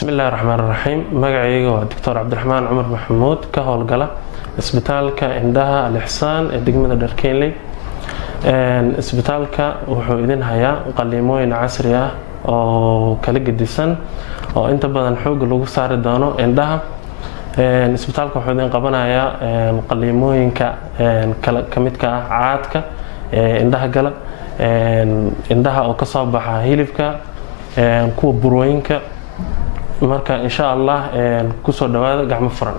bismillaahi raxmaani raxiim. magacayga waa doctor cabdiraxmaan cumar maxamuud, ka howlgala isbitaalka indhaha Al-Ixsaan ee degmada Dharkeenley. isbitaalka wuxuu idin hayaa qaliimooyin casri ah oo kala gedisan oo inta badan xoog lagu saari doono indhaha. isbitaalka wuxuu idin qabanayaa qaliimooyinka ka midka ah caadka indhaha gala, indhaha oo kasoo baxa hilibka, kuwa burooyinka. marka insha Allah kusoo dhawaada gacmo furan.